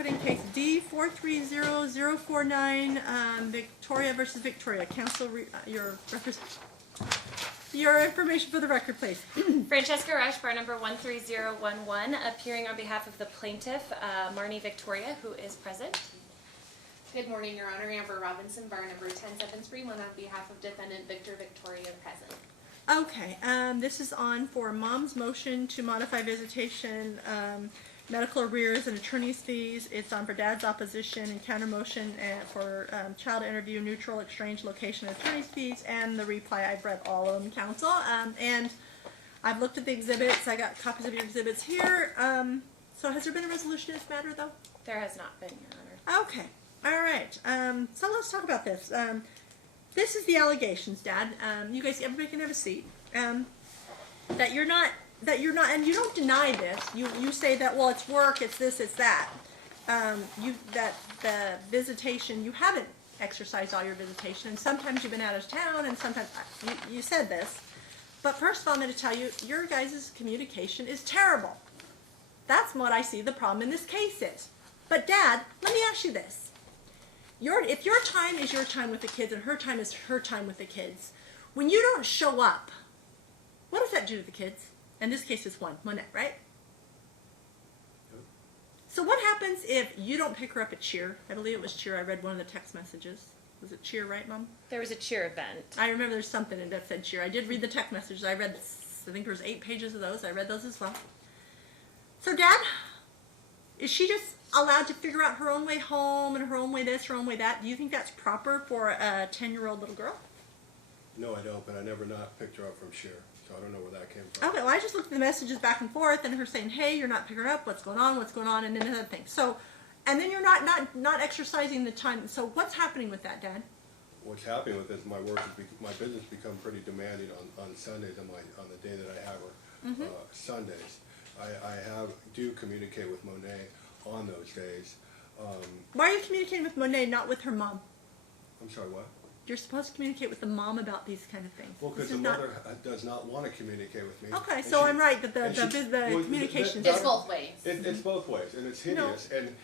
cutting case D430049, Victoria versus Victoria. Counsel, your information for the record, please. Francesca Rush, bar number 13011, appearing on behalf of the plaintiff, Marnie Victoria, who is present. Good morning, Your Honor. Amber Robinson, bar number 10731, on behalf of defendant Victor Victoria, present. Okay, this is on for mom's motion to modify visitation, medical arrears and attorney's fees. It's on for dad's opposition and counter motion for child interview, neutral exchange, location, and attorney's fees, and the reply. I've read all of them, counsel, and I've looked at the exhibits. I got copies of your exhibits here. So has there been a resolution in this matter, though? There has not been, Your Honor. Okay, all right. So let's talk about this. This is the allegations, Dad. You guys, everybody can have a seat. That you're not, and you don't deny this. You say that, well, it's work, it's this, it's that. That the visitation, you haven't exercised all your visitation, and sometimes you've been out of town, and sometimes you said this. But first of all, I'm going to tell you, your guys' communication is terrible. That's what I see the problem in this case is. But Dad, let me ask you this. If your time is your time with the kids and her time is her time with the kids, when you don't show up, what does that do to the kids? In this case, it's Monette, right? Yep. So what happens if you don't pick her up at cheer? I believe it was cheer. I read one of the text messages. Was it cheer, right, Mom? There was a cheer event. I remember there's something that said cheer. I did read the text messages. I read, I think there was 8 pages of those. I read those as well. So, Dad, is she just allowed to figure out her own way home and her own way this, her own way that? Do you think that's proper for a 10-year-old little girl? No, I don't, but I never not picked her up from Cher, so I don't know where that came from. Okay, well, I just looked at the messages back and forth and her saying, hey, you're not picking her up, what's going on, and then another thing. So, and then you're not exercising the time. So what's happening with that, Dad? What's happening with this, my business become pretty demanding on Sundays, on the day that I have her, Sundays. I do communicate with Monet on those days. Why are you communicating with Monet, not with her mom? I'm sorry, what? You're supposed to communicate with the mom about these kind of things. Well, because the mother does not want to communicate with me. Okay, so I'm right that the communication. It's both ways. It's both ways, and it's hideous. No. And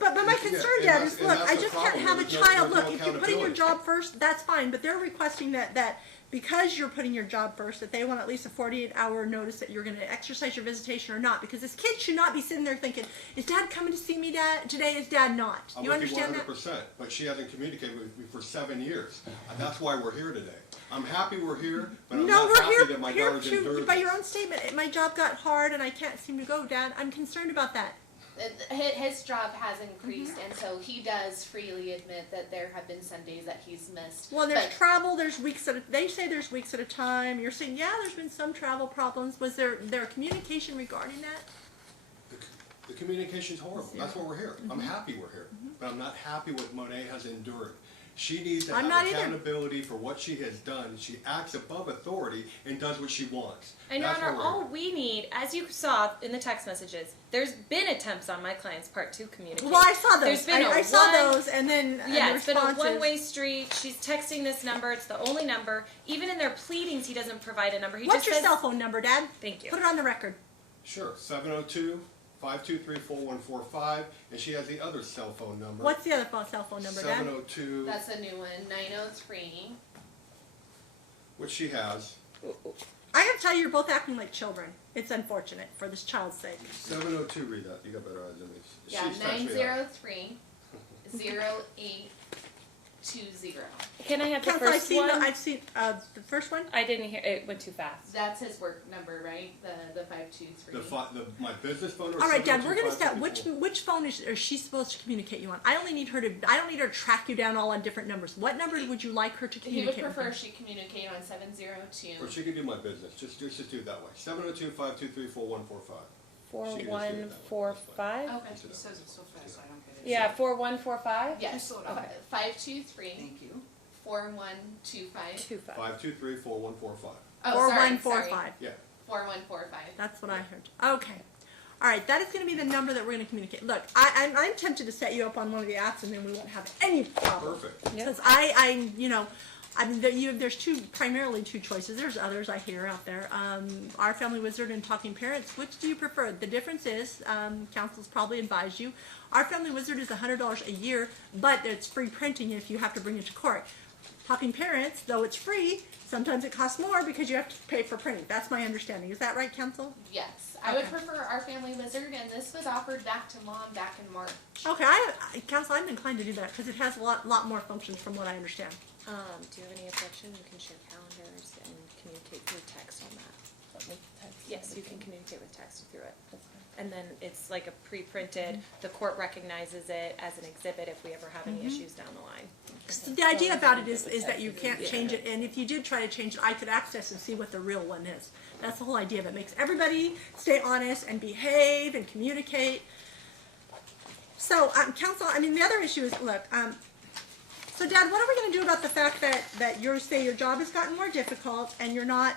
But my concern, Dad, is look, I just can't have a child. Look, no if you're putting your job first, that's fine. But they're requesting that because you're putting your job first, that they want at least a 48-hour notice that you're going to exercise your visitation or not. Because this kid should not be sitting there thinking, is Dad coming to see me today? Is Dad not? You understand that? 100%, but she hasn't communicated with me for 7 years. And that's why we're here today. I'm happy we're here, but I'm not happy that my daughter's endured by this. your own statement. My job got hard and I can't seem to go, Dad. I'm concerned about that. His job has increased, and so he does freely admit that there have been Sundays that he's missed. Well, there's travel. There's weeks they say there's weeks at a time. You're saying, yeah, there's been some travel problems. Was there communication regarding that? The communication's horrible. That's why we're here. I'm happy we're here, but I'm not happy what Monet has endured. She needs to have accountability for what she has done. She acts above authority and does what she wants. And Your Honor, all we need, as you saw in the text messages, there's been attempts on my client's part to communicate. Well, I saw those. There's been I saw those, and then yeah, the it's been a responses. one-way street. She's texting this number. It's the only number. Even in their pleadings, he doesn't provide a number. He What's just your says, cell phone number, Dad? Thank you. Put it on the record. Sure, 702-523-4145, and she has the other cell phone number. What's the other cell phone number, Dad? 702. That's a new one, 903. Which she has. I gotta tell you, you're both acting like children. It's unfortunate for this child's sake. 702, read that. You got better eyes than me. Yeah, She's actually out. 903-0820. Can I have the Counsel, first one? I've seen the first one. I didn't hear. It went too fast. That's his work number, right? The 523. My business phone. Or All right, Dad. We're gonna 702-524? start. Which phone is she supposed to communicate you on? I don't need her to track you down all on different numbers. What number would you like her to He communicate? would prefer with she communicate on 702. Or she could do my business. Just do it that way. 702-523-4145. 4145. Okay. She says it so fast, I don't get it. Yeah, 4145. Yes. Slow down. 523. Thank you. 4125. 25. 523-4145. Oh, 4145. Yeah. 4145. That's what I heard. Okay. All right, that is going to be the number that we're going to communicate. Look, I'm tempted to set you up on one of the apps, and then we won't have any problem. Perfect. Because I mean, there's primarily two choices. There's others I hear out there. Our Family Wizard and Talking Parents, which do you prefer? The difference is, counsel's probably advised you, Our Family Wizard is $100 a year, but it's free printing if you have to bring it to court. Talking Parents, though it's free, sometimes it costs more because you have to pay for printing. That's my understanding. Is that right, counsel? Yes, I would prefer Our Family Wizard, and this was offered back to mom back in March. Okay, counsel, I'm inclined to do that because it has a lot more functions from what I understand. Do you have any objection? You can share calendars and communicate through text on that. Yes, you can communicate with text through it. And then it's like a pre-printed, the court recognizes it as an exhibit if we ever have any issues down the line. So the idea about it is that you can't change it, and if you did try to change it, I could access and see what the real one is. That's the whole idea of it. It makes everybody stay honest and behave and communicate. So, counsel, I mean, the other issue is, look, so Dad, what are we going to do about the fact that your job has gotten more difficult and you're not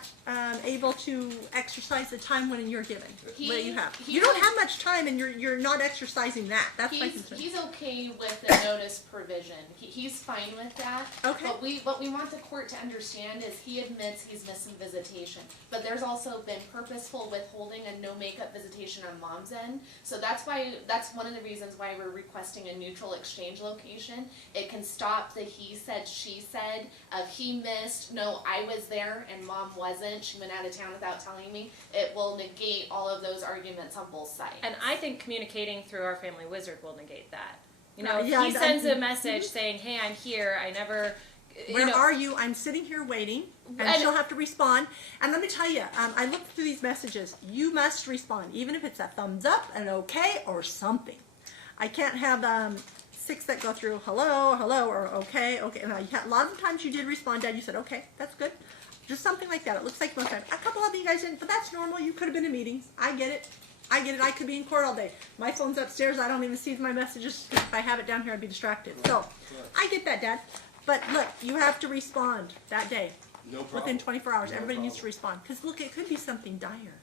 able to exercise the time when you're given? What do you have? You don't have much time and you're not exercising that. That's my concern. He's okay with the notice provision. He's fine with that. Okay. What we want the court to understand is he admits he's missing visitation, but there's also been purposeful withholding and no makeup visitation on mom's end. So that's one of the reasons why we're requesting a neutral exchange location. It can stop the he said, she said of he missed, no, I was there and mom wasn't, she went out of town without telling me. It will negate all of those arguments on both sides. And I think communicating through Our Family Wizard will negate that. You know, if Yeah, he sends a message saying, hey, I'm here, I never... Where are you? I'm sitting here waiting, and she'll have to respond. And let me tell you, I looked through these messages. You must respond, even if it's a thumbs up, an okay, or something. I can't have 6 that go through hello, or okay. And a lot of times you did respond, Dad. You said, okay, that's good. Just something like that. It looks like most times. A couple of you guys didn't, but that's normal. You could have been in meetings. I get it. I could be in court all day. My phone's upstairs. I don't even see my messages. If I have it down here, I'd be distracted. So I get that, Dad. But look, you have to respond that day. No problem. Within 24 hours. No Everybody needs to problem. respond. Because look, it could be something dire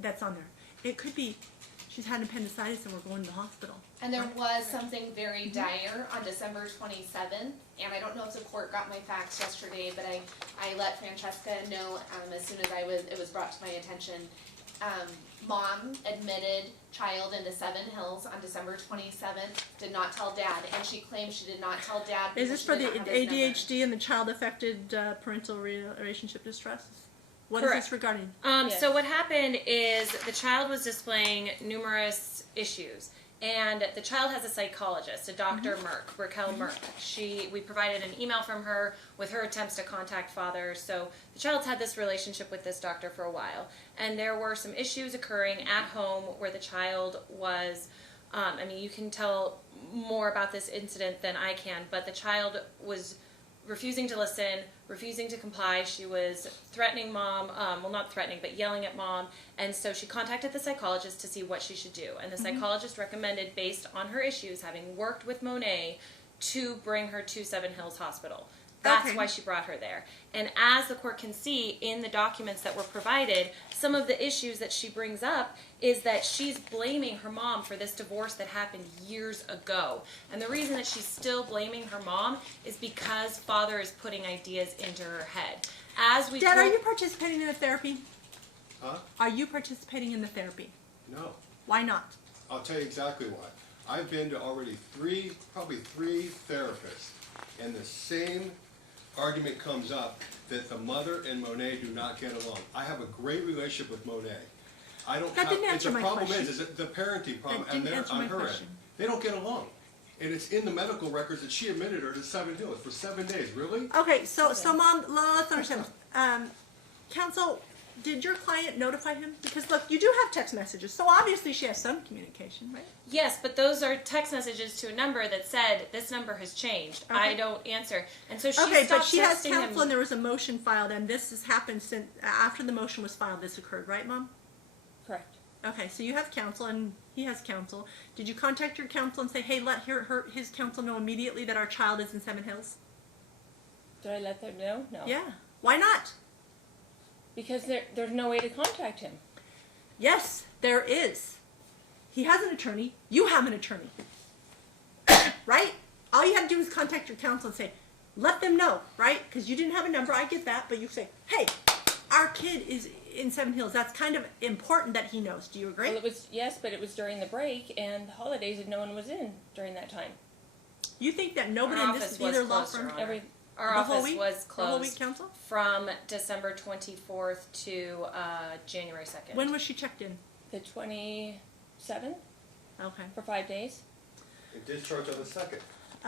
that's on there. It could be she's had appendicitis and we're going to the hospital. And there was something very dire on December 27th, and I don't know if the court got my facts yesterday, but I let Francesca know as soon as it was brought to my attention. Mom admitted child into Seven Hills on December 27th, did not tell Dad, and she claims she did not tell Dad. Is this she for the did not have his number. ADHD and the child-affected parental relationship distress? What Correct. is this regarding? So what happened is the child was displaying numerous issues. And the child has a psychologist, a Dr. Merck, Raquel Merck. We provided an email from her with her attempts to contact father. So the child's had this relationship with this doctor for a while. And there were some issues occurring at home where the child was, I mean, you can tell more about this incident than I can, but the child was refusing to listen, refusing to comply. She was threatening mom, well, not threatening, but yelling at mom. And so she contacted the psychologist to see what she should do. And the psychologist recommended, based on her issues, having worked with Monet, to bring her to Seven Hills Hospital. That's why she brought her there. And as the court can see in the documents that were provided, some of the issues that she brings up is that she's blaming her mom for this divorce that happened years ago. And the reason that she's still blaming her mom is because father is putting ideas into her head. Dad, are you participating in the therapy? Huh? Are you participating in the therapy? No. Why not? I'll tell you exactly why. I've been to already probably three therapists, and the same argument comes up that the mother and Monet do not get along. I have a great relationship with Monet. I don't That have. didn't answer The my problem question. is the parenting problem, That and didn't they're answer on my her question. end. They don't get along, and it's in the medical records that she admitted her to Seven Hills for 7 days. Really? Okay, so Mom, let's understand. Counsel, did your client notify him? Because look, you do have text messages, so obviously she has some communication, right? Yes, but those are text messages to a number that said, this number has changed. Okay. I don't answer. And so she Okay, but stopped she has texting counsel, him. and there was a motion filed, and this has happened since after the motion was filed. This occurred, right, Mom? Correct. Okay, so you have counsel, and he has counsel. Did you contact your counsel and say, hey, let his counsel know immediately that our child is in Seven Hills? Did I let them know? No. Yeah. Why not? Because there's no way to contact him. Yes, there is. He has an attorney. You have an attorney. Right? All you have to do is contact your counsel and say, let them know, right? Because you didn't have a number, I get that, but you say, hey, our kid is in Seven Hills. That's kind of important that he knows. Do you agree? Well, it was, yes, but it was during the break and the holidays and no one was in during that time. You think that nobody Our in this office was either law closed, firm? Your Honor. Every, Our The whole office week? was The whole week, closed counsel? from December 24th to January 2nd. When was she checked in? the 27th Okay. for 5 days. It discharged on the 2nd.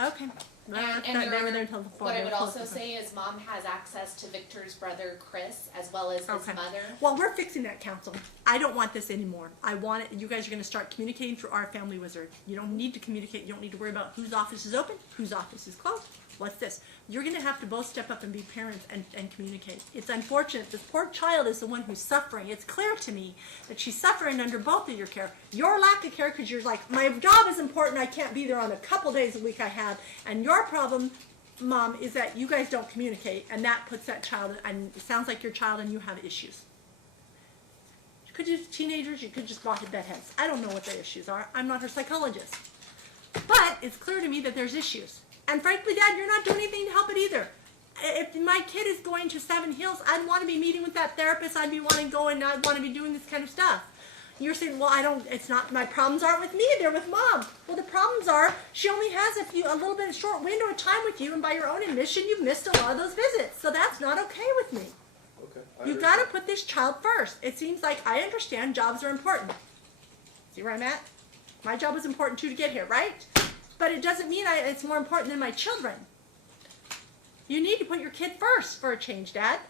Okay. Well, And they Your were Honor, there until the what I would also closed. say is mom has access to Victor's brother Chris as well as his Okay. mother. Well, we're fixing that, counsel. I don't want this anymore. I want it. You guys are going to start communicating through our family wizard. You don't need to communicate. You don't need to worry about whose office is open, whose office is closed. What's this? You're going to have to both step up and be parents and communicate. It's unfortunate. This poor child is the one who's suffering. It's clear to me that she's suffering under both of your care. Your lack of care because you're like, my job is important. I can't be there on a couple days a week I have. And your problem, Mom, is that you guys don't communicate, and that puts that child, and it sounds like your child and you have issues. You could just teenagers, you could just walk at bedheads. I don't know what their issues are. I'm not her psychologist. But it's clear to me that there's issues. And frankly, Dad, you're not doing anything to help it either. If my kid is going to Seven Hills, I'd want to be meeting with that therapist. I'd be wanting to go and I'd want to be doing this kind of stuff. You're saying, well, it's not, my problems aren't with me, they're with Mom. Well, the problems are, she only has a little bit of short window of time with you, and by your own admission, you've missed a lot of those visits. So that's not okay with me. Okay. You've got to put this child first. It seems like I understand jobs are important. See where I'm at? My job was important too to get here, right? But it doesn't mean it's more important than my children. You need to put your kid first for a change, Dad.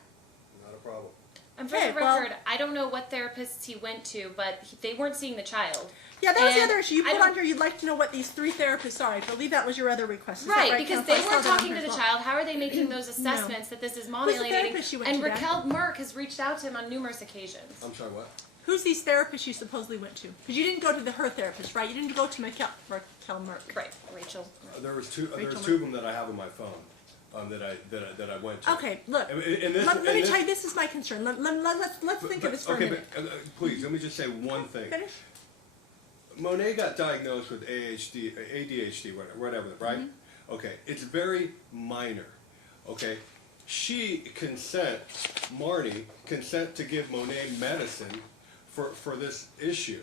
Not a problem. And for Okay, the well- record, I don't know what therapists he went to, but they weren't seeing the child. Yeah, that was the And other issue. You I put don't- on here you'd like to know what these 3 therapists are. I believe that was your other request. Is that Right, because counsel? they I saw weren't that on talking here to the as well. child. How are they making those assessments that this is mom Who's the alienating? therapist you went And to, Dad? Raquel Merck has reached out to him on numerous occasions. I'm sorry, what? Who's these therapists you supposedly went to? Because you didn't go to her therapist, right? You didn't go to Raquel Merck. Right, Rachel. There was two Rachel of them that I have on my phone that I went to. Okay, look. And this, Let me tell you, this is my concern. Let's think of this for a okay, minute. but please let me just say one thing. Finish? Monet got diagnosed with ADHD, whatever, right? Mm-hmm. Okay, it's very minor. Okay, Marnie consent to give Monet medicine for this issue.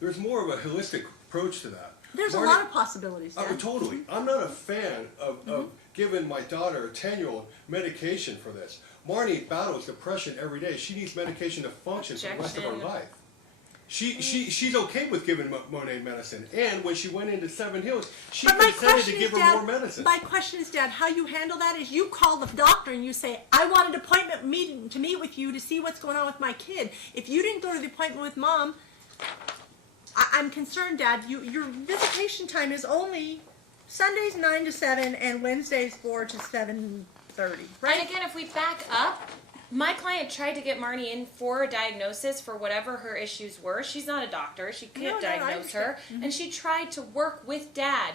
There's more of a holistic approach to that. There's a Marnie- lot of possibilities, Dad. Oh, totally. I'm not a fan of giving my daughter, a 10-year-old, medication for this. Marnie battles depression every day. She needs medication to function for the rest of her Objection. life. She's okay with giving Monet medicine. And when she went into Seven Hills, she But my consented question to is, give her Dad, more medicine. my question is, Dad, how you handle that is you call the doctor and you say, I want an appointment to meet with you to see what's going on with my kid. If you didn't go to the appointment with Mom, I'm concerned, Dad. Your visitation time is only Sundays 9 to 7 and Wednesdays 4 to 7:30, right? And again, if we back up, my client tried to get Marnie in for a diagnosis for whatever her issues were. She's not a doctor. She can't No, I diagnose her. understand. And she tried to work with Dad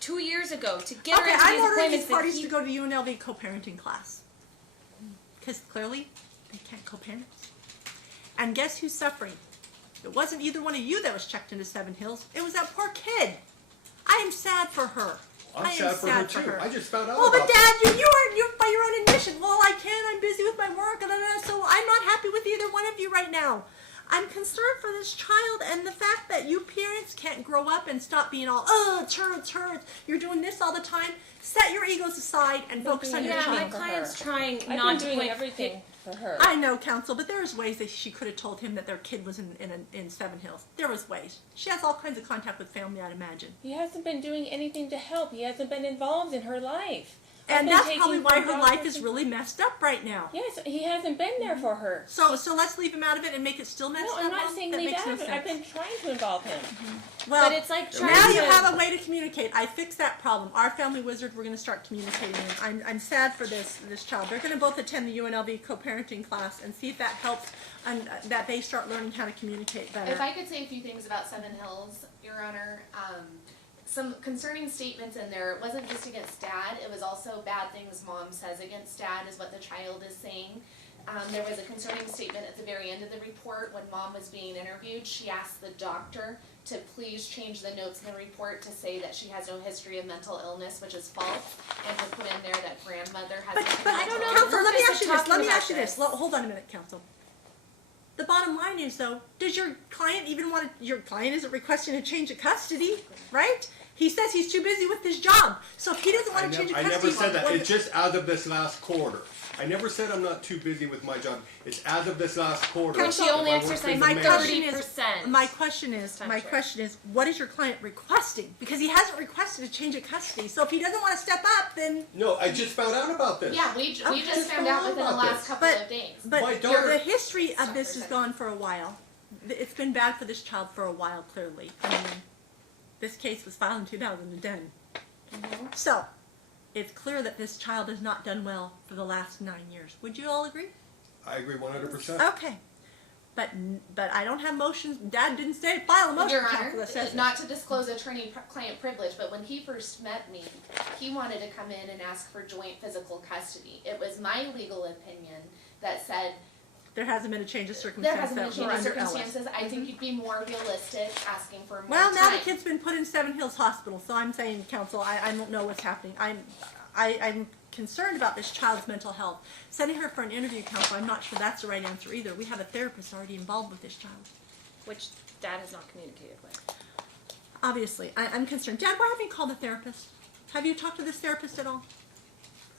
2 years ago to get her Okay, into I'm these ordering appointments these that parties he... to go to UNLV co-parenting class. Because clearly, they can't co-parent. And guess who's suffering? It wasn't either one of you that was checked into Seven Hills. It was that poor kid. I am sad for her. I'm I am sad for her too. I just found out Well, but about Dad, you by your own admission. Well, I can't. I'm busy with my work, so I'm not happy with either one of you right now. I'm concerned for this child and the fact that you parents can't grow up and stop being all, oh, it's her. You're doing this all the time. Set your egos aside and focus on your Yeah, my child. for client's her. trying I've not been to doing point everything for her. I know, counsel, but there's ways that she could have told him that their kid was in Seven Hills. There was ways. She has all kinds of contact with family, I'd imagine. He hasn't been doing anything to help. He hasn't been involved in her life. And I've been that's probably taking why from her life doctors is and- really messed up right now. Yes, he hasn't been there for her. So let's leave him out of it and make it still messed No, up. I'm not Mom? saying That leave makes out no of it. I've sense. been trying to involve him. Well, But it's like trying now to... you have a way to communicate. I fixed that problem. Our family wizard, we're going to start communicating. And I'm sad for this child. They're going to both attend the UNLV co-parenting class and see if that helps and that they start learning how to communicate better. If I could say a few things about Seven Hills, Your Honor, some concerning statements in there. It wasn't just against Dad, it was also bad things Mom says against Dad is what the child is saying. There was a concerning statement at the very end of the report when Mom was being interviewed. She asked the doctor to please change the notes in the report to say that she has no history of mental illness, which is false, and to put in there that grandmother has But I don't know, Counsel, let me ask you this, let me ask you this, about hold on a minute, Counsel. The bottom line is, though, does your client even want to, your client isn't requesting a change of custody, right? He says he's too busy with his job, so if he doesn't want to change of I custody. never said that. It's just as of this last quarter. I never said I'm not too busy with my job. It's as of this last quarter. But she only If I work exercised for the My mayor- question is, 30%. my question is, what is your client requesting? Because he hasn't requested a change of custody, so if he doesn't want to step up, then. No, I just found out about this. Yeah, we Okay. just found out within the About last this. couple But- of days. But My daughter- the history of this Sorry. has gone for a while. It's been bad for this child for a while, clearly. I mean, this case was filed in 2010. So, it's clear that this child has not done well for the last 9 years. Would you all agree? I agree 100%. Okay. But I don't have motions. Dad didn't say file a motion, Your Counsel, Honor, that says not to disclose attorney-client privilege, but when he first met me, he wanted to come in and ask for joint physical custody. It was my legal opinion that said there hasn't been a change of there circumstance. hasn't been a that change we're of under L.L.C. circumstances. I think you'd be more realistic asking for more Well, time. now the kid's been put in Seven Hills Hospital, so I'm saying, Counsel, I don't know what's happening. I'm concerned about this child's mental health. Sending her for an interview, Counsel, I'm not sure that's the right answer either. We have a therapist already involved with this child. which Dad has not communicated with. Obviously, I'm concerned. Dad, why haven't you called a therapist? Have you talked to this therapist at all?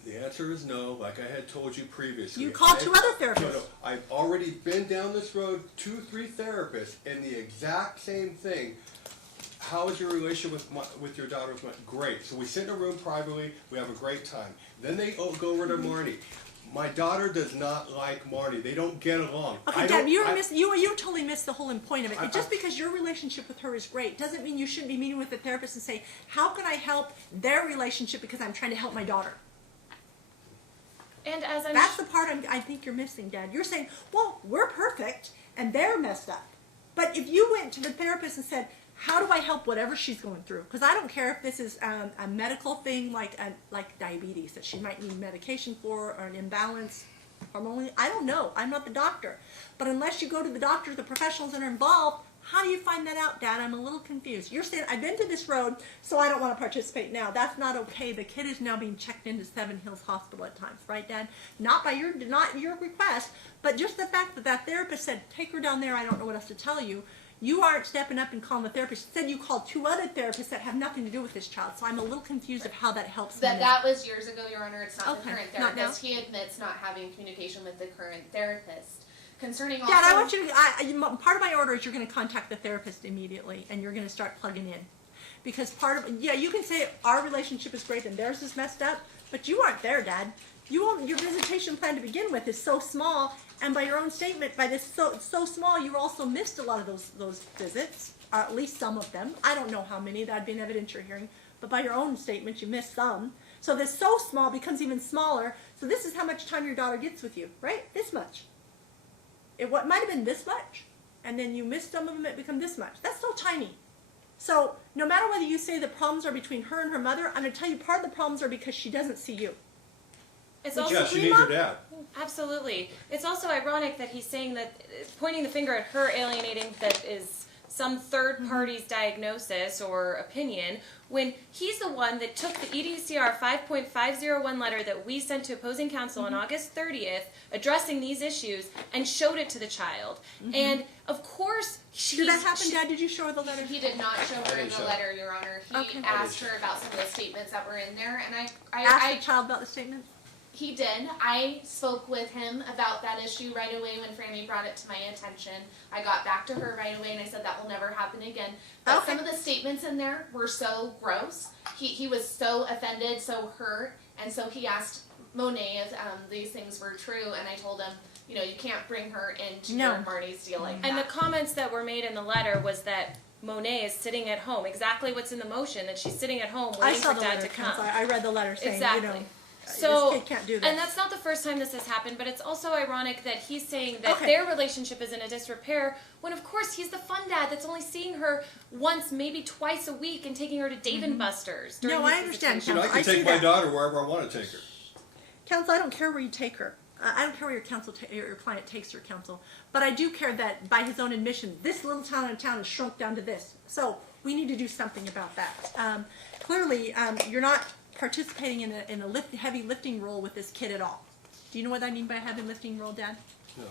The answer is no, like I had told you previously. You called two other therapists. No, I've already been down this road, 2-3 therapists, and the exact same thing. How is your relationship with your daughter? Great. So we sit in a room privately, we have a great time. Then they go over to Marnie. My daughter does not like Marnie. They don't get along. Okay, Dad, you totally missed the whole point of it. Just because your relationship with her is great doesn't mean you shouldn't be meeting with the therapist and say, how can I help their relationship because I'm trying to help my daughter? And as I'm That's the part I think you're missing, Dad. You're saying, well, we're perfect and they're messed up. But if you went to the therapist and said, how do I help whatever she's going through? Because I don't care if this is a medical thing like diabetes that she might need medication for, or an imbalance hormonally. I don't know. I'm not the doctor. But unless you go to the doctor, the professionals that are involved, how do you find that out, Dad? I'm a little confused. You're saying, I've been to this road, so I don't want to participate now. That's not okay. The kid is now being checked into Seven Hills Hospital at times, right, Dad? Not your request, but just the fact that that therapist said, take her down there, I don't know what else to tell you. You aren't stepping up and calling the therapist. Instead, you called two other therapists that have nothing to do with this child. So I'm a little confused of how that helps me. That was years ago, Your Honor. It's not the Okay, current not now? therapist. He admits not having communication with the current therapist. Concerning also, Dad, I want you to, part of my order is you're going to contact the therapist immediately, and you're going to start plugging in. Because you can say our relationship is great and theirs is messed up, but you aren't there, Dad. Your visitation plan to begin with is so small, and by your own statement, by this so small, you also missed a lot of those visits, or at least some of them. I don't know how many, that'd be an evidentiary hearing, but by your own statement, you missed some. So this so small becomes even smaller, so this is how much time your daughter gets with you, right? This much. It might have been this much, and then you missed some of them, it become this much. That's so tiny. So no matter whether you say the problems are between her and her mother, I'm going to tell you part of the problems are because she doesn't see you. It's Would also you Yeah, she needs her dad. Absolutely. It's also ironic that he's saying that, pointing the finger at her alienating that is some third party's diagnosis or opinion, when he's the one that took the EDCR 5.501 letter that we sent to opposing counsel on August 30th addressing these issues and showed it to the child. And of course, Did that happen, Dad? Did you show her the letter? he did not show her didn't the show. letter, Your Honor. He Okay. asked her about some of the statements that were in there, and Ask I the child about the statement? he did. I spoke with him about that issue right away when Franny brought it to my attention. I got back to her right away and I said that will never happen again. But Okay. some of the statements in there were so gross. He was so offended, so hurt, and so he asked Monet if these things were true, and I told him, you know, you can't bring her into No. your Marty's deal like And the that. comments that were made in the letter was that Monet is sitting at home. Exactly what's in the motion, that she's sitting at home I waiting saw for the Dad letter, to come. Counsel. I read the letter saying, Exactly. you know, So, this kid can't do this. and that's not the first time this has happened, but it's also ironic that he's saying that Okay. their relationship is in a disrepair when, of course, he's the fun dad that's only seeing her once, maybe twice a week and taking her to Dave and Buster's. during No, his I understand, visitation. You know, I I can see take my that. daughter wherever I want to take her. Counsel, I don't care where you take her. I don't care where your client takes your counsel, but I do care that by his own admission, this little town in town has shrunk down to this. So we need to do something about that. Clearly, you're not participating in a heavy lifting role with this kid at all. Do you know what I mean by a heavy lifting role, Dad? No.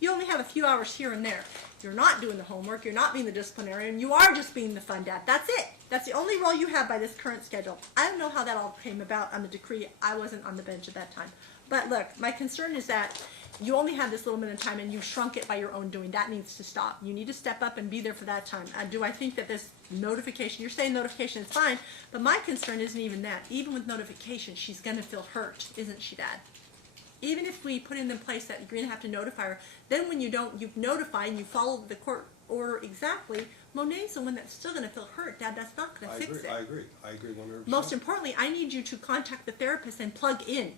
You only have a few hours here and there. You're not doing the homework. You're not being the disciplinarian. You are just being the fun dad. That's it. That's the only role you have by this current schedule. I don't know how that all came about on the decree. I wasn't on the bench at that time. But look, my concern is that you only have this little bit of time and you shrunk it by your own doing. That needs to stop. You need to step up and be there for that time. Do I think that this notification, you're saying notification is fine, but my concern isn't even that. Even with notification, she's going to feel hurt, isn't she, Dad? Even if we put in place that you're going to have to notify her, then when you don't, you notify and you follow the court order exactly, Monet's the one that's still going to feel hurt. Dad, that's not going to fix it. I agree 100%. Most importantly, I need you to contact the therapist and plug in.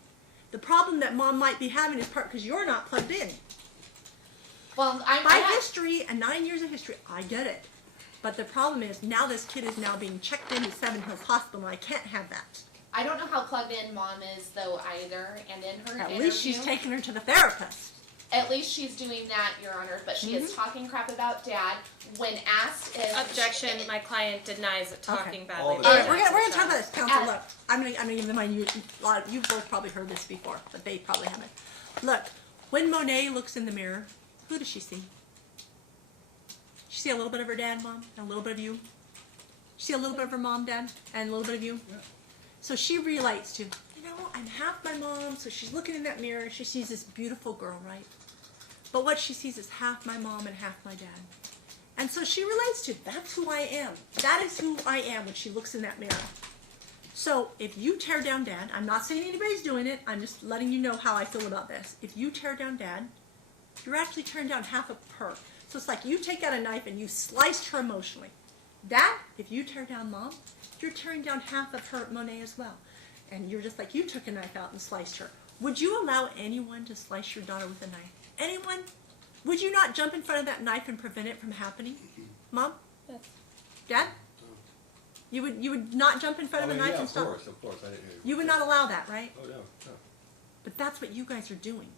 The problem that Mom might be having is part because you're not plugged in. Well, By history and 9 years of history, I get it. But the problem is now this kid is now being checked into Seven Hills Hospital, and I can't have that. I don't know how plugged in Mom is though either, and in her At interview, least she's taking her to the therapist. at least she's doing that, Your Honor. But she is talking crap about Dad when asked if Objection. My client denies talking badly. All the All about right, we're gonna the talk about child. this, counsel. As- Look, I'm gonna give them mine. You've both probably heard this before, but they probably haven't. Look, when Monet looks in the mirror, who does she see? She see a little bit of her dad, Mom, and a little bit of you. She see a little bit of her mom, Dad, and a little bit of you. Yeah. So she relates to, I'm half my mom. So she's looking in that mirror. She sees this beautiful girl, right? But what she sees is half my mom and half my dad. And so she relates to, that's who I am. That is who I am when she looks in that mirror. So if you tear down Dad, I'm not saying anybody's doing it. I'm just letting you know how I feel about this. If you tear down Dad, you're actually tearing down half of her. So it's like you take out a knife and you sliced her emotionally. Dad, if you tear down Mom, you're tearing down half of her, Monet, as well. And you're just like you took a knife out and sliced her. Would you allow anyone to slice your daughter with a knife? Anyone? Would you not jump in front of that knife and prevent it from happening? Mom? Yes. Dad? You would not jump in front of a knife yeah, and stop? of course. I didn't hear You would not allow that, right? Oh, no. But that's what you guys are doing.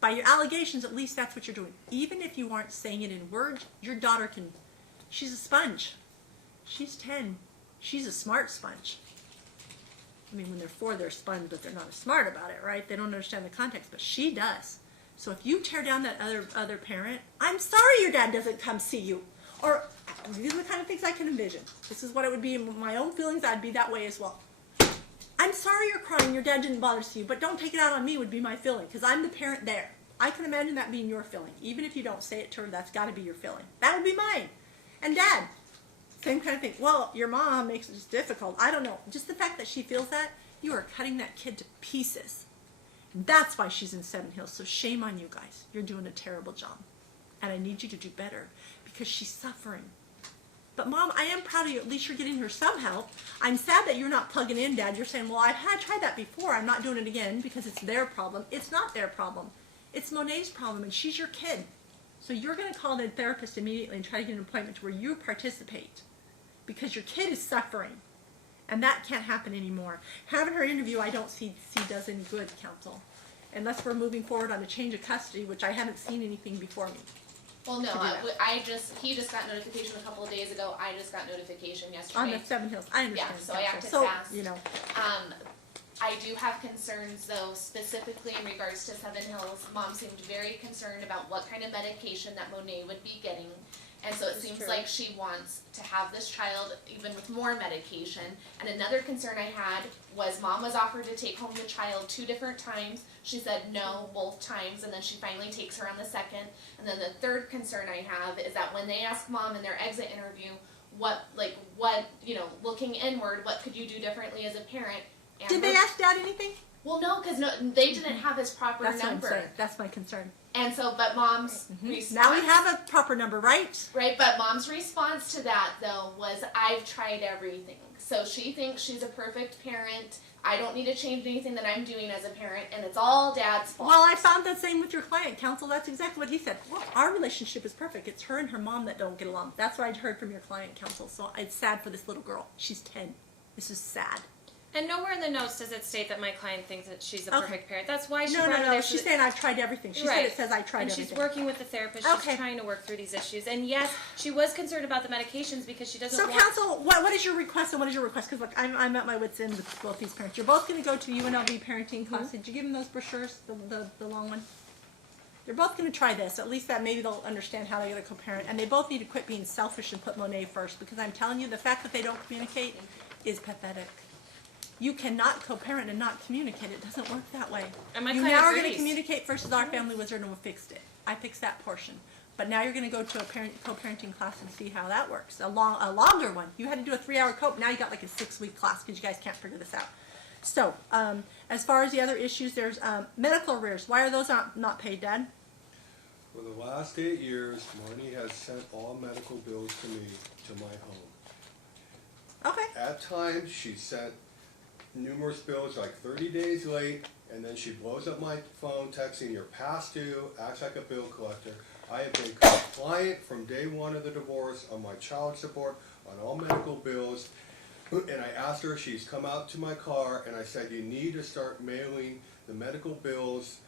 By your allegations, at least that's what you're doing. Even if you aren't saying it in words, your daughter can, she's a sponge. She's 10. She's a smart sponge. I mean, when they're 4, they're sponge, but they're not as smart about it, right? They don't understand the context, but she does. So if you tear down that other parent, I'm sorry your dad doesn't come see you. Or these are the kind of things I can envision. This is what it would be in my own feelings. I'd be that way as well. I'm sorry you're crying. Your dad didn't bother to see you, but don't take it out on me would be my feeling because I'm the parent there. I can imagine that being your feeling. Even if you don't say it to her, that's got to be your feeling. That would be mine. And Dad, same kind of thing. Well, your mom makes it just difficult. I don't know. Just the fact that she feels that, you are cutting that kid to pieces. That's why she's in Seven Hills. So shame on you guys. You're doing a terrible job. And I need you to do better because she's suffering. But Mom, I am proud of you. At least you're getting her some help. I'm sad that you're not plugging in, Dad. You're saying, well, I've tried that before. I'm not doing it again because it's their problem. It's not their problem. It's Monet's problem, and she's your kid. So you're going to call the therapist immediately and try to get an appointment to where you participate because your kid is suffering. And that can't happen anymore. Having her interview, I don't see does any good, counsel. Unless we're moving forward on a change of custody, which I haven't seen anything before me. Well, no, to do he just got notification a couple of days ago. I just got notification yesterday. On the Seven Hills, I understand. Yeah, so I acted counsel. fast. You know, I do have concerns though, specifically in regards to Seven Hills. Mom seemed very concerned about what kind of medication that Monet would be getting. And so it seems true. like she wants to have this child even with more medication. And another concern I had was Mom was offered to take home the child 2 different times. She said no both times, and then she finally takes her on the second. And then the third concern I have is that when they ask Mom in their exit interview, looking inward, what could you do differently as a parent? And did they ask Dad anything? Well, no, because they didn't have his proper That's what I'm number. saying. That's my concern. And so, but Mom's response. Now we have a proper number, right? Right, but Mom's response to that, though, was, I've tried everything. So she thinks she's a perfect parent. I don't need to change anything that I'm doing as a parent, and it's all Dad's fault. Well, I found the same with your client, counsel. That's exactly what he said. Well, our relationship is perfect. It's her and her mom that don't get along. That's what I'd heard from your client, counsel. So it's sad for this little girl. She's 10. This is sad. And nowhere in the notes does it state that my client thinks that she's a Okay. perfect parent. That's why she No, brought no, it no. there. She's saying I've tried everything. She said it says I tried and everything. she's working with the therapist. Okay. She's trying to work through these issues. And yes, she was concerned about the medications because she doesn't So, want... counsel, what is your request and what is your request? Because, look, I'm at my wit's end with both these parents. You're both going to go to UNLV parenting class. Did you give them those brochures, the long one? They're both going to try this. At least that maybe they'll understand how to get a co-parent. And they both need to quit being selfish and put Monet first. Because I'm telling you, the fact that they don't communicate is pathetic. You cannot co-parent and not communicate. It doesn't work that way. And my You client now are going to agrees. communicate versus our family wizard, and we fixed it. I fixed that portion. But now you're going to go to a co-parenting class and see how that works. A longer one. You had to do a 3-hour co. Now you got like a 6-week class because you guys can't figure this out. So, as far as the other issues, there's medical arrears. Why are those not paid, Dad? For the last 8 years, Marnie has sent all medical bills to me, to my home. Okay. At times, she sent numerous bills like 30 days late, and then she blows up my phone texting, "You're past due," acts like a bill collector. I have been compliant from day one of the divorce on my child support, on all medical bills. And I asked her, she's come out to my car, and I said, "You need to start mailing the medical bills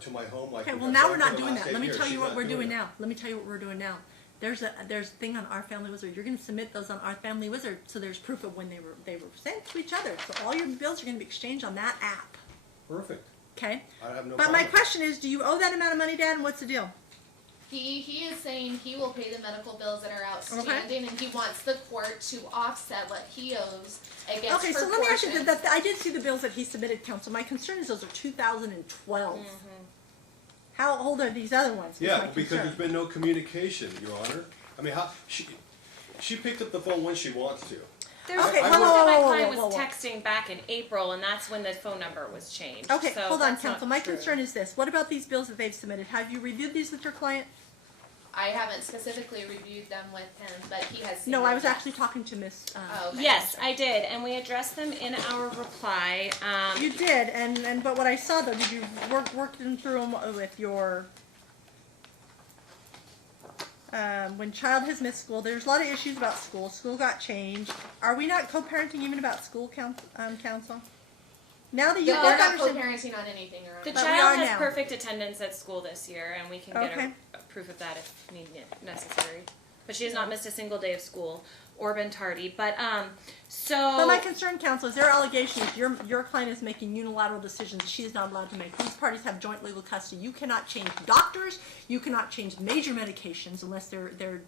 to my home like Okay, you well have now done we're for not the doing last that. 8 Let me years." tell you She's what not we're doing that. now. Let me tell you what we're doing now. There's a thing on Our Family Wizard. You're going to submit those on Our Family Wizard, so there's proof of when they were sent to each other. So all your bills are going to be exchanged on that app. Perfect. Okay. I have no But my problem. question is, do you owe that amount of money, Dad? And what's the deal? He is saying he will pay the medical bills that are outstanding, and he wants the court to offset what he owes against Okay, her so let me ask you. portion. I did see the bills that he submitted, Counsel. My concern is those are 2012. How old are these other ones? Yeah, my because concern. there's been no communication, Your Honor. I mean, how she picked up the phone when she wants to. There's Okay, proof whoa, whoa, that my whoa, whoa, client whoa, was whoa. texting back in April, and that's when the phone number was changed. Okay, So hold on, that's not Counsel. My true. concern is this. What about these bills that they've submitted? Have you reviewed these with your client? I haven't specifically reviewed them with him, but he has seen No, I them, was yes. actually talking to Miss. Oh, okay. Yes, I did, and we addressed them in our reply. You did, and but what I saw though, did you work them through them with your? When child has missed school, there's a lot of issues about school. School got changed. Are we not co-parenting even about school counsel? Now that you They're both not understand. co-parenting on anything, Your Honor. The But we are child has now. perfect attendance at school this year, and we can get Okay. a proof of that if necessary. But she has not missed a single day of school or been tardy. But But my concern, counsel, is their allegation is your client is making unilateral decisions she is not allowed to make. These parties have joint legal custody. You cannot change doctors. You cannot change major medications unless they're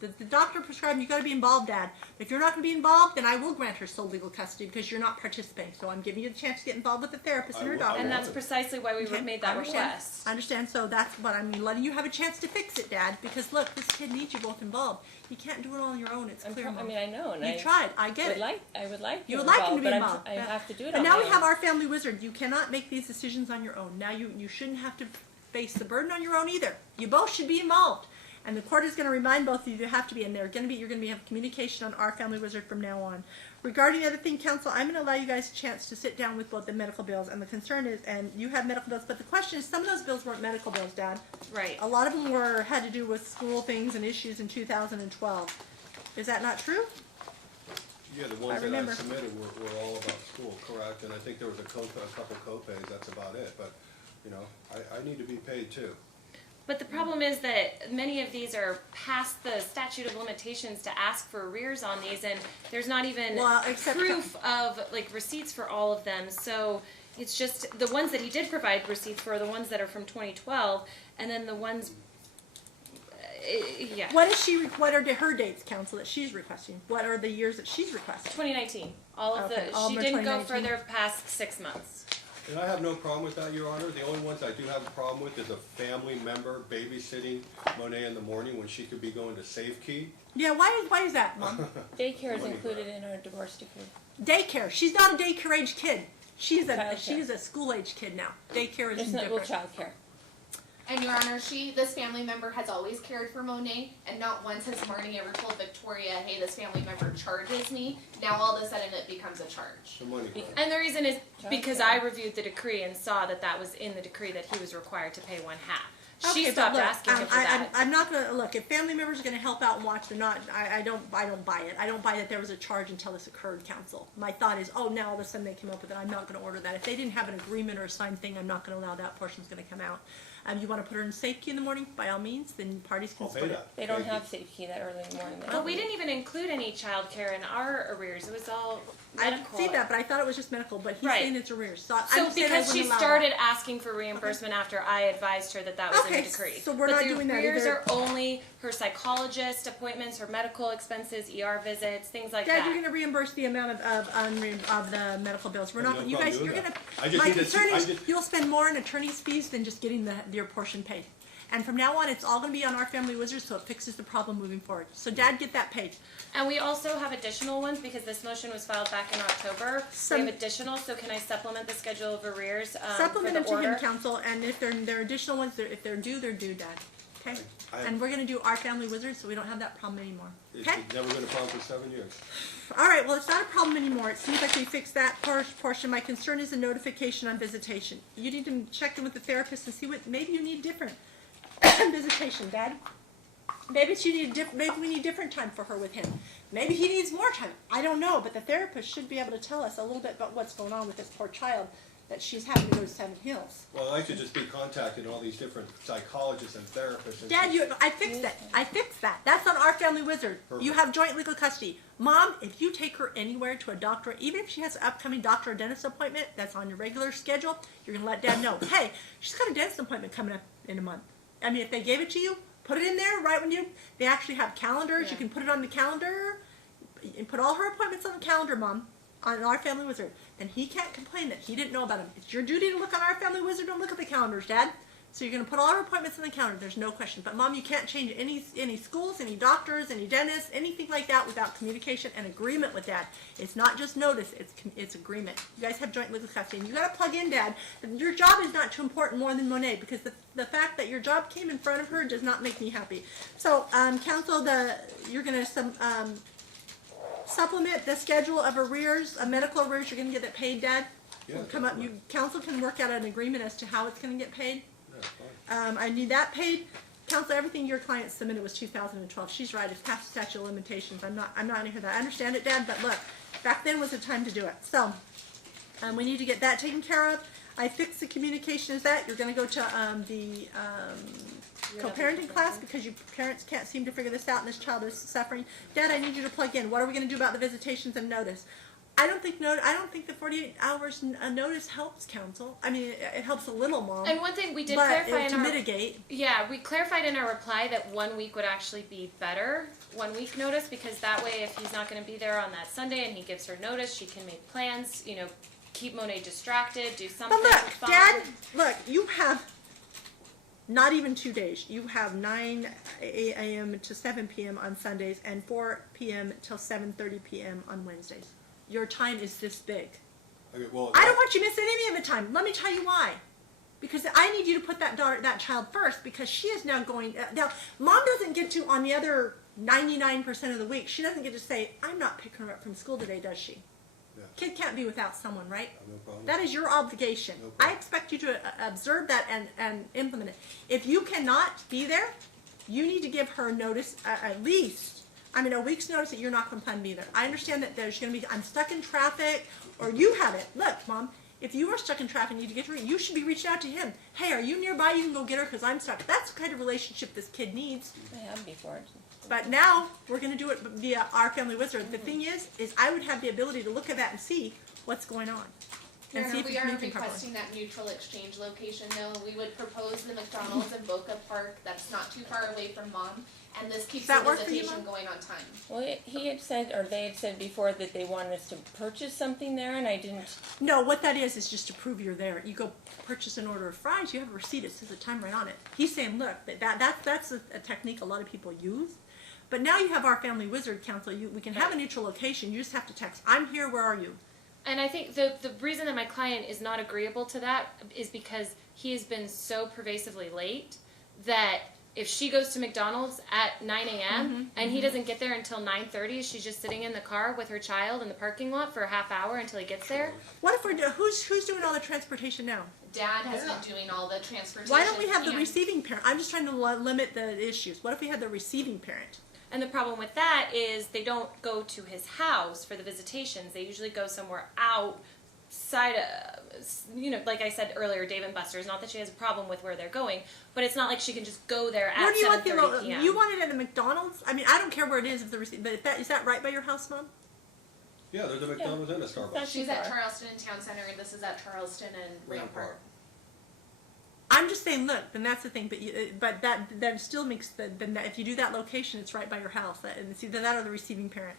the doctor prescribed them. You got to be involved, Dad. If you're not going to be involved, then I will grant her sole legal custody because you're not participating. So I'm giving you the chance to get involved with the therapist and her I doctor. and that's precisely why we Okay, made I that understand. request. I understand. So that's what I'm letting you have a chance to fix it, Dad. Because look, this kid needs you both involved. You can't do it all on your own. It's clear. I Mom. mean, I know, and You I tried. I get it. I would like You him would like him to involved, be but involved. I have to do it But on now my we have own. Our Family Wizard. You cannot make these decisions on your own. Now you shouldn't have to face the burden on your own either. You both should be involved. And the court is going to remind both of you have to be, and you're going to have communication on Our Family Wizard from now on. Regarding the other thing, counsel, I'm going to allow you guys a chance to sit down with both the medical bills, and the concern is, and you have medical bills, but the question is, some of those bills weren't medical bills, Dad. Right. A lot of them had to do with school things and issues in 2012. Is that not true? Yeah, the ones that I remember. submitted were all about school, correct? And I think there was a couple co-pays, that's about it. But, I need to be paid too. But the problem is that many of these are past the statute of limitations to ask for arrears on these, and there's not even Well, except- proof of receipts for all of them. So it's just the ones that he did provide receipts for are the ones that are from 2012, and then the ones, yeah, What are her dates, counsel, that she's requesting? What are the years that she's requesting? 2019. All of Okay, the all she of didn't go 2019. further past 6 months. And I have no problem with that, Your Honor. The only ones I do have a problem with is a family member babysitting Monet in the morning when she could be going to safekey. Yeah, why is that, Mom? Daycare is Money included grab. in our divorce decree. Daycare. She's not a daycare age kid. She's Childcare. a school age kid now. Daycare is It's not different. child care. And Your Honor, this family member has always cared for Monet, and not once has Marnie ever told Victoria, hey, this family member charges me. Now all of a sudden it becomes a charge. The money grab. And the reason is Child because care. I reviewed the decree and saw that that was in the decree that he was required to pay 1/2. She Okay, but stopped look, asking him for that. I'm not gonna look. If family members are gonna help out and watch, they're not. I don't buy it. I don't buy that there was a charge until this occurred. Counsel. My thought is, oh, now all of a sudden they came up with it. I'm not gonna order that. If they didn't have an agreement or a signed thing, I'm not gonna allow that portion's gonna come out. You want to put her in safe key in the morning, by all means. Then parties can I'll pay split it. that. They don't Thank you. have safe key that early in the morning. But we didn't even include any child care in our arrears. It was all I medical. see that, but I thought it was just medical. But he's Right. saying it's arrears. So, So I'm saying I because she wouldn't allow started that. asking for reimbursement after I advised her that that was in Okay, the decree. so we're but not the doing that arrears either. are only her psychologist appointments, her medical expenses, ER visits, things like Dad, that. you're going to reimburse the amount of the medical bills. We're I have not. no You problem guys, doing you're that. going I to. just My need to concern see- I is just- you'll spend more in attorney's fees than just getting your portion paid. And from now on, it's all going to be on our family wizards, so it fixes the problem moving forward. So, Dad, get that paid. And we also have additional ones because this motion was filed back in October. Some- we have additional, so can I supplement the schedule of arrears Supplement for them the to order? him, counsel, and if there are additional ones, if they're due, Dad. Okay. And we're going to do our family wizards, so we don't have that problem anymore. It's Okay. never been a problem for 7 years. All right, well, it's not a problem anymore. It seems like we fixed that portion. My concern is the notification on visitation. You need to check in with the therapist and see what, maybe you need different visitation, Dad. Maybe maybe we need different time for her with him. Maybe he needs more time. I don't know, but the therapist should be able to tell us a little bit about what's going on with this poor child that she's having to go to Seven Hills. Well, I should just be contacting all these different psychologists and therapists. And Dad, I fixed that. I fixed that. That's on our family wizard. Perfect. You have joint legal custody. Mom, if you take her anywhere to a doctor, even if she has an upcoming doctor or dentist appointment that's on your regular schedule, you're going to let Dad know, hey, she's got a dentist appointment coming up in a month. I mean, if they gave it to you, put it in there right when they actually have calendars. Yeah. You can put it on the calendar and put all her appointments on the calendar, Mom, on our family wizard. Then he can't complain that he didn't know about them. It's your duty to look on our family wizard. Don't look at the calendars, Dad. So you're going to put all our appointments on the calendar. There's no question. But Mom, you can't change any schools, any doctors, any dentists, anything like that without communication and agreement with Dad. It's not just notice. It's agreement. You guys have joint legal custody, and you got to plug in, Dad. Your job is not too important more than Monet, because the fact that your job came in front of her does not make me happy. So, counsel, you're going to supplement the schedule of arrears, medical arrears. You're going to get that paid, Dad. Yeah, Come up. Counsel can work out an agreement as to how it's going to get paid. Yeah, fine. I need that paid. Counsel, everything your client submitted was 2012. She's right. It's past the statute of limitations. I'm not going to hear that. I understand it, Dad, but look, back then was the time to do it. So, we need to get that taken care of. I fixed the communication. Is that you're going to go to the co-parenting class because you parents can't seem to figure this out and this child is suffering. Dad, I need you to plug in. What are we going to do about the visitations and notice? I don't think the 48 hours notice helps, counsel. I mean, it helps a little, Mom. And one thing we did but clarify to in our mitigate. Yeah, we clarified in our reply that 1 week would actually be better, 1 week notice, because that way if he's not going to be there on that Sunday and he gives her notice, she can make plans, keep Monet distracted, do something. But look, fun. Dad, look, you have not even 2 days. You have 9 a.m. to 7 p.m. on Sundays and 4 p.m. till 7:30 p.m. on Wednesdays. Your time is this big. Okay, well, I don't want you missing any of the time. Let me tell you why. Because I need you to put that child first, because she is now going. Now, Mom doesn't get to, on the other 99% of the week, she doesn't get to say, I'm not picking her up from school today, does she? Yeah. Kid can't be without someone, right? No problem. That is your obligation. No problem. I expect you to observe that and implement it. If you cannot be there, you need to give her notice, at least, a week's notice that you're not going to plan to be there. I understand that there's going to be, I'm stuck in traffic, or you have it. Look, Mom, if you are stuck in traffic and need to get to her, you should be reaching out to him. Hey, are you nearby? You can go get her because I'm stuck. That's the kind of relationship this kid needs. I have before. But now we're going to do it via our family wizard. The thing is I would have the ability to look at that and see what's going on. And see if we it's are communicating properly. requesting that mutual exchange location though. We would propose the McDonald's in Boca Park. That's not too far away from Mom. And this keeps Does that the work for you, visitation Mom? going on time. Well, he had said, or they had said before that they wanted us to purchase something there, and I didn't. No, what that is just to prove you're there. You go purchase an order of fries, you have a receipt, it says the time right on it. He's saying, look, that's a technique a lot of people use. But now you have our family wizard, counsel. We can have a neutral location. You just have to text, I'm here, where are you? And I think the reason that my client is not agreeable to that is because he has been so pervasively late that if she goes to McDonald's at 9 a.m. and he doesn't get there until 9:30, she's just sitting in the car with her child in the parking lot for a half hour until he gets there. What if who's doing all the transportation now? Dad has been doing all the transportation. Why don't we have the and- receiving parent? I'm just trying to limit the issues. What if we had the receiving parent? And the problem with that is they don't go to his house for the visitations. They usually go somewhere outside of, like I said earlier, Dave and Buster's. Not that she has a problem with where they're going, but it's not like she can just go there at Where do you want 7:30 p.m. You want it at a McDonald's? I mean, I don't care where it is if the but is that right by your house, Mom? Yeah, there's a McDonald's and a Starbucks. That's She's too at far. Charleston and Town Center, and this is at Charleston and Rampart. I'm just saying, look, then that's the thing. But that still makes if you do that location, it's right by your house. And it's either that or the receiving parent.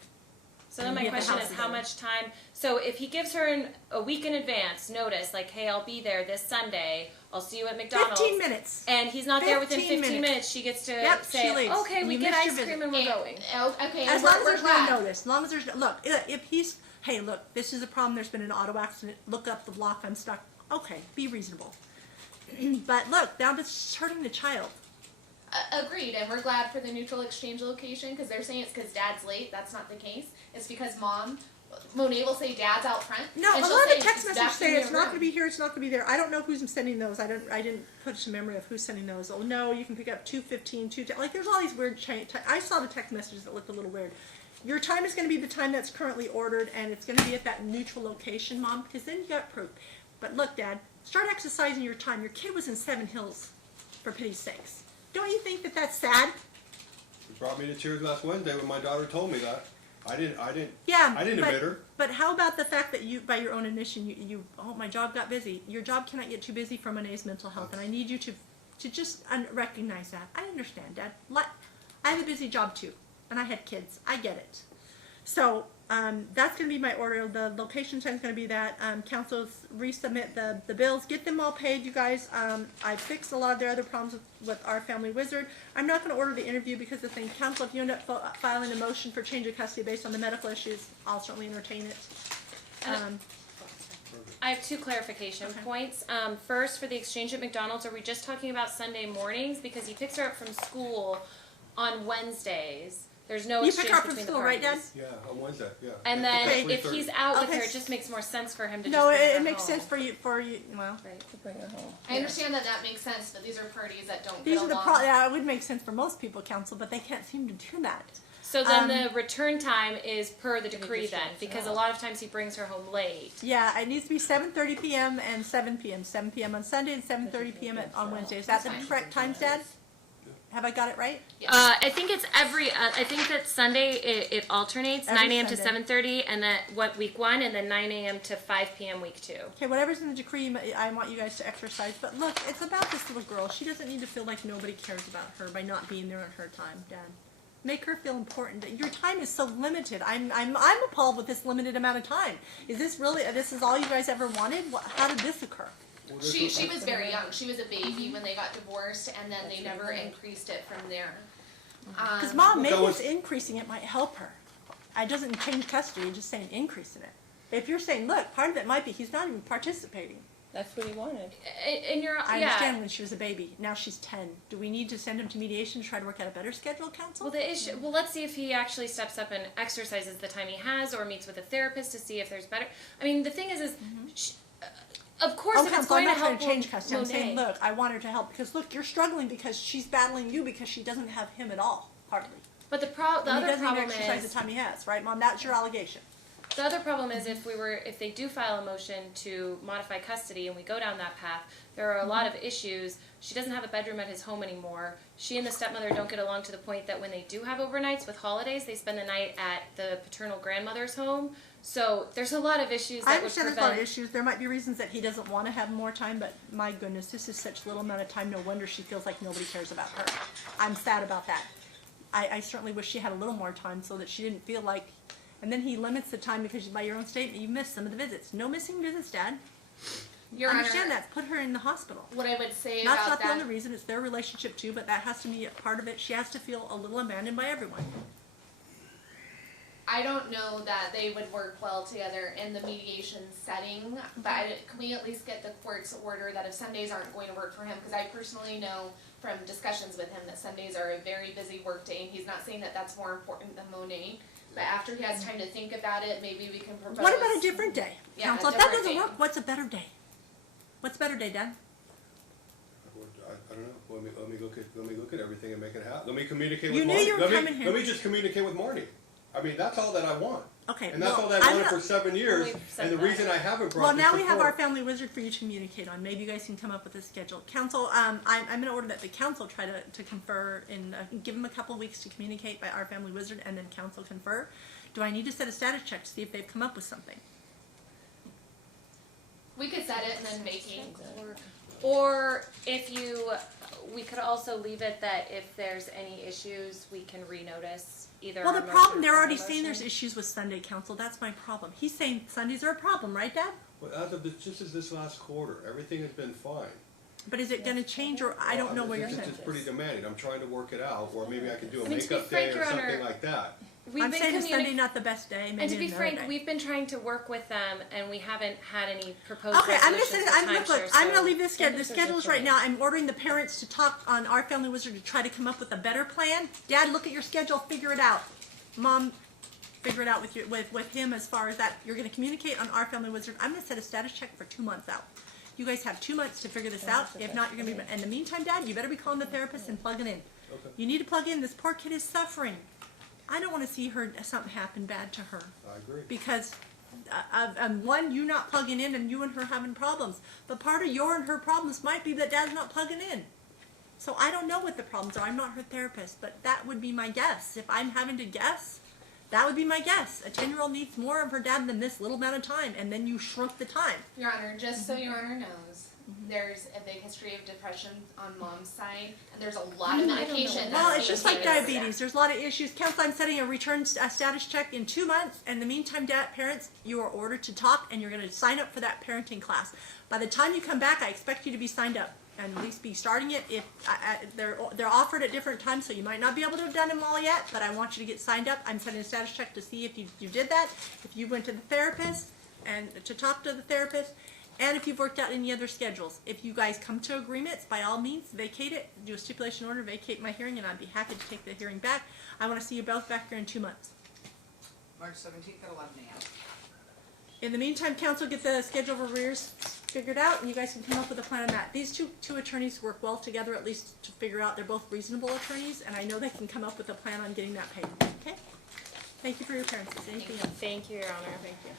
So then my Be at the question house is how together. much time, so if he gives her a week in advance notice, like, hey, I'll be there this Sunday, I'll see you at McDonald's. 15 minutes. And he's not there within 15 15 minutes. minutes, she gets to Yep, she say, leaves. okay, And we you get missed your ice cream visit. and we're going. Okay, As and long as we're there's glad. no notice. As long as there's look, if he's hey, look, this is a problem. There's been an auto accident. Look up the block. I'm stuck. Okay, be reasonable. But look, now this is hurting the child. Agreed, and we're glad for the neutral exchange location because they're saying it's because Dad's late. That's not the case. It's because Monet will say Dad's out front. No, and a she'll lot say, of text "It's messages back say in it's your not room." going to be here. It's not going to be there. I don't know who's sending those. I didn't put to memory of who's sending those. Oh no, you can pick up 2:15, 2:10. Like there's all these weird. I saw the text messages that looked a little weird. Your time is going to be the time that's currently ordered, and it's going to be at that neutral location, Mom, because then you got proof. But look, Dad, start exercising your time. Your kid was in Seven Hills, for pity's sakes. Don't you think that that's sad? She brought me to tears last Wednesday when my daughter told me that. I didn't Yeah, I didn't admit her. But how about the fact that you, by your own admission, oh, my job got busy. Your job cannot get too busy for Monet's mental health, and I need you to just recognize that. I understand, Dad. I have a busy job too, and I had kids. I get it. So that's going to be my order. The location time is going to be that. Councils resubmit the bills. Get them all paid, you guys. I fixed a lot of their other problems with our family wizard. I'm not going to order the interview because the thing, Council, if you end up filing a motion for change of custody based on the medical issues, I'll certainly entertain it. I have two clarification points. First, for the exchange at McDonald's, are we just talking about Sunday mornings? Because he picks her up from school on Wednesdays. There's no You exchange pick her up from between the school, right, parties. Dad? Yeah, on Wednesday, yeah. And then Okay. if he's out with Okay. her, it just makes more sense for him to No, just bring it her makes home. sense for you. Well, Right. To bring her home. I understand that makes sense, but these are parties that don't these get are the along. yeah, it would make sense for most people, Council, but they can't seem to do that. So then the return time is per the decree just then, wants to because a know. lot of times he brings her home late. Yeah, it needs to be 7:30 p.m. and 7 p.m. 7 p.m. on Sunday and 7:30 p.m. on Wednesday. Is that the That's fine. correct times, Dad? Have I got it right? I think it's I think that Sunday it alternates, Every 9 a.m. to Sunday. 7:30, and then week 1, and then 9 a.m. to 5 p.m. week 2. Okay, whatever's in the decree, I want you guys to exercise. But look, it's about this little girl. She doesn't need to feel like nobody cares about her by not being there at her time, Dad. Make her feel important. Your time is so limited. I'm appalled with this limited amount of time. Is this really? This is all you guys ever wanted? How did this occur? Well, She was very young. She was a baby when they got divorced, and then they never increased it from there. Because Mom, Well, maybe that was- increasing it might help her. I doesn't change custody. Just saying increasing it. If you're saying, look, part of it might be he's not even participating. That's what he wanted. And you're I yeah. understand when she was a baby. Now she's 10. Do we need to send him to mediation to try to work out a better schedule, Council? Well, the issue. Well, let's see if he actually steps up and exercises the time he has, or meets with a therapist to see if there's better. I mean, the thing is of course, if it's Council, going I'm to not trying help to change custody. I'm saying, Monet. look, I want her to help because look, you're struggling because she's battling you because she doesn't have him at all, hardly. But the And other he doesn't even problem exercise is the time he has, right, Mom? That's your allegation. the other problem is if they do file a motion to modify custody and we go down that path, there are a lot of issues. She doesn't have a bedroom at his home anymore. She and the stepmother don't get along to the point that when they do have overnights with holidays, they spend the night at the paternal grandmother's home. So there's a lot of issues that I would understand prevent. there's a lot of issues. There might be reasons that he doesn't want to have more time, but my goodness, this is such little amount of time. No wonder she feels like nobody cares about her. I'm sad about that. I certainly wish she had a little more time so that she didn't feel like. And then he limits the time because by your own statement, you missed some of the visits. No missing visits, Dad. Your I understand Honor, that. Put her in the hospital. what I would say That's about not the that. only reason. It's their relationship too, but that has to be a part of it. She has to feel a little abandoned by everyone. I don't know that they would work well together in the mediation setting, but can we at least get the court's order that if Sundays aren't going to work for him, because I personally know from discussions with him that Sundays are a very busy work day, and he's not saying that that's more important than Monet, but after he has time to think about it, maybe we can propose. What about a different day? Yeah, Counsel, a if that different doesn't day. work, what's a better day? What's a better day, Dad? I don't know. Let me look at everything and make it happen. Let me communicate You with knew Marty. you were coming here. Let me just communicate with Marty. I mean, that's all that I want. Okay, And that's well, all that I'm I wanted not- for 7 years. We've said And the that. reason I haven't brought Well, this now to we have court- our family wizard for you to communicate on. Maybe you guys can come up with a schedule. Council, I'm going to order that the council try to confer and give them a couple weeks to communicate by our family wizard, and then council confer. Do I need to set a status check to see if they've come up with something? We could set it and then vacate. Or if we could also leave it that if there's any issues, we can renotice either. Well, our the motion problem, they're or our already saying there's motion. issues with Sunday, council. That's my problem. He's saying Sundays are a problem, right, Dad? Well, as of just as this last quarter, everything has been fine. But is it going to change, or I don't know where you're It's saying. just pretty demanding. I'm trying to work it out, or maybe I could do a I mean, to be makeup day frank, or Your something Honor, like that. We've I'm been saying is Sunday communi- not the best day. Maybe And to be another frank, day. we've been trying to work with them, and we haven't had any proposed Okay, I'm resolutions just for I'm timeshare, gonna so- leave this schedule. The Sundays are schedules right different. now. I'm ordering the parents to talk on our family wizard to try to come up with a better plan. Dad, look at your schedule, figure it out. Mom, figure it out with with him as far as that. You're gonna communicate on our family wizard. I'm gonna set a status check for 2 months out. You guys have 2 months to figure this out. If not, you're gonna be. In the meantime, Dad, you better be calling the therapist and plugging in. Okay. You need to plug in. This poor kid is suffering. I don't want to see her something happen bad to her. I agree. Because one, you not plugging in and you and her having problems. But part of your and her problems might be that Dad's not plugging in. So I don't know what the problems are. I'm not her therapist, but that would be my guess. If I'm having to guess, that would be my guess. A 10-year-old needs more of her dad than this little amount of time, and then you shrunk the time. Your Honor, just so Your Honor knows, there's a big history of depression on Mom's side, and there's a lot of medication. Well, that's it's just being like given. diabetes. There's a lot of issues. Counsel, I'm setting a return status check in 2 months. In the meantime, parents, you are ordered to talk, and you're going to sign up for that parenting class. By the time you come back, I expect you to be signed up and at least be starting it. If they're offered at different times, so you might not be able to have done them all yet. But I want you to get signed up. I'm setting a status check to see if you did that, if you went to the therapist and to talk to the therapist. And if you've worked out any other schedules. If you guys come to agreements, by all means, vacate it, do a stipulation order, vacate my hearing, and I'd be happy to take the hearing back. I want to see you both back here in 2 months. March 17th at 11 a.m. In the meantime, council, get the schedule of arrears figured out, and you guys can come up with a plan on that. These two attorneys work well together, at least to figure out they're both reasonable attorneys, and I know they can come up with a plan on getting that paid. Okay? Thank you for your appearances. Anything else? Thank you, Your Honor. Thank you.